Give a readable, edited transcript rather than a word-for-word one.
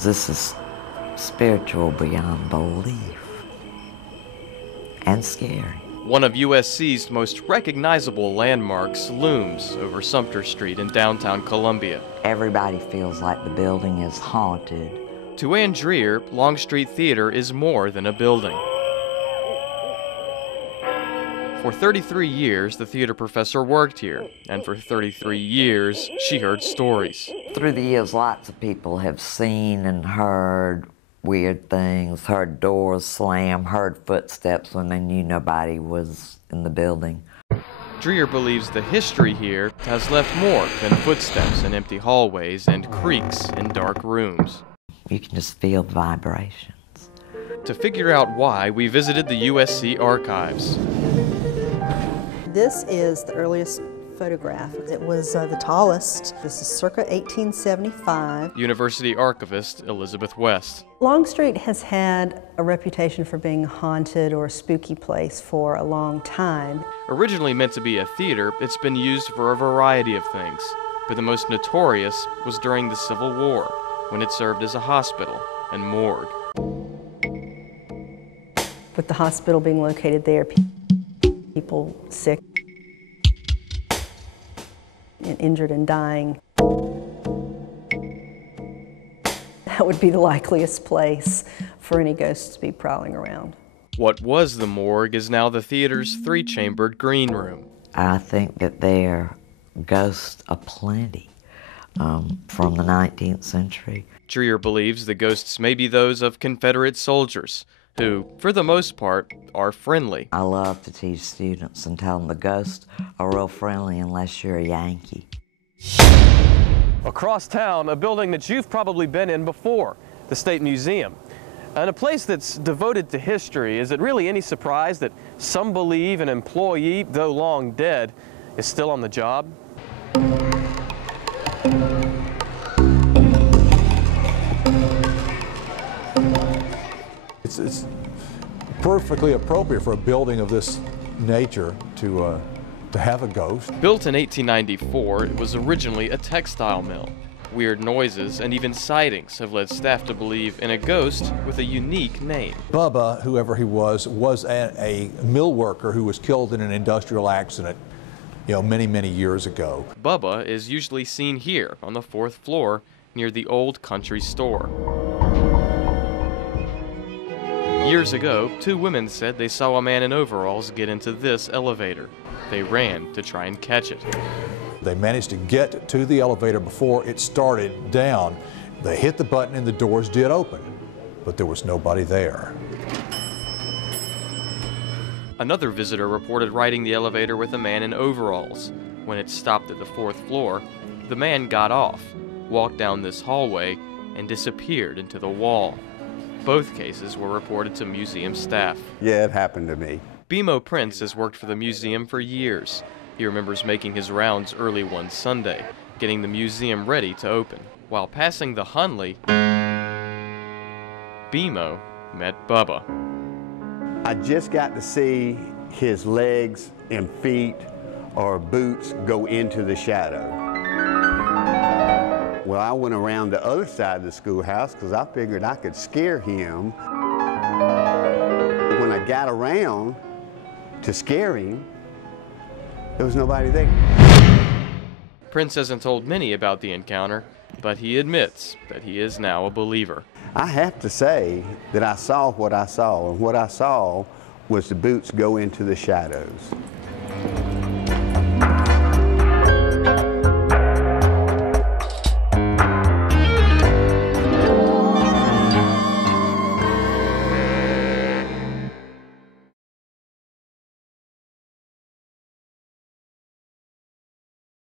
This is spiritual beyond belief and scary. One of USC's most recognizable landmarks looms over Sumter Street in downtown Columbia. Everybody feels like the building is haunted. To Ann Dreer, Longstreet Theater is more than a building. For 33 years, the theater professor worked here, and for 33 years, she heard stories. Through the years, lots of people have seen and heard weird things, heard doors slam, heard footsteps when they knew nobody was in the building. Dreer believes the history here has left more than footsteps in empty hallways and creaks in dark rooms. You can just feel the vibrations. To figure out why, we visited the USC archives. This is the earliest photograph. It was the tallest. This is circa 1875. University archivist Elizabeth West. Longstreet has had a reputation for being a haunted or a spooky place for a long time. Originally meant to be a theater, it's been used for a variety of things, but the most notorious was during the Civil War, when it served as a hospital and morgue. With the hospital being located there, people sick and injured and dying, that would be the likeliest place for any ghosts to be prowling around. What was the morgue is now the theater's three-chambered green room. I think that there are ghosts aplenty from the 19th century. Dreer believes the ghosts may be those of Confederate soldiers, who, for the most part, are friendly. I love to teach students and tell them the ghosts are real friendly unless you're a Yankee. Across town, a building that you've probably been in before, the State Museum. And a place that's devoted to history. Is it really any surprise that some believe an employee, though long dead, is still on the job? It's perfectly appropriate for a building of this nature to have a ghost. Built in 1894, it was originally a textile mill. Weird noises and even sightings have led staff to believe in a ghost with a unique name. Bubba, whoever he was a mill worker who was killed in an industrial accident, many, many years ago. Bubba is usually seen here on the 4th floor near the old country store. Years ago, 2 women said they saw a man in overalls get into this elevator. They ran to try and catch it. They managed to get to the elevator before it started down. They hit the button and the doors did open, but there was nobody there. Another visitor reported riding the elevator with a man in overalls. When it stopped at the 4th floor, the man got off, walked down this hallway, and disappeared into the wall. Both cases were reported to museum staff. Yeah, it happened to me. Bimo Prince has worked for the museum for years. He remembers making his rounds early one Sunday, getting the museum ready to open. While passing the Hunley, Bimo met Bubba. I just got to see his legs and feet or boots go into the shadow. Well, I went around the other side of the schoolhouse because I figured I could scare him. When I got around to scare him, there was nobody there. Prince hasn't told many about the encounter, but he admits that he is now a believer. I have to say that I saw what I saw, and what I saw was the boots go into the shadows.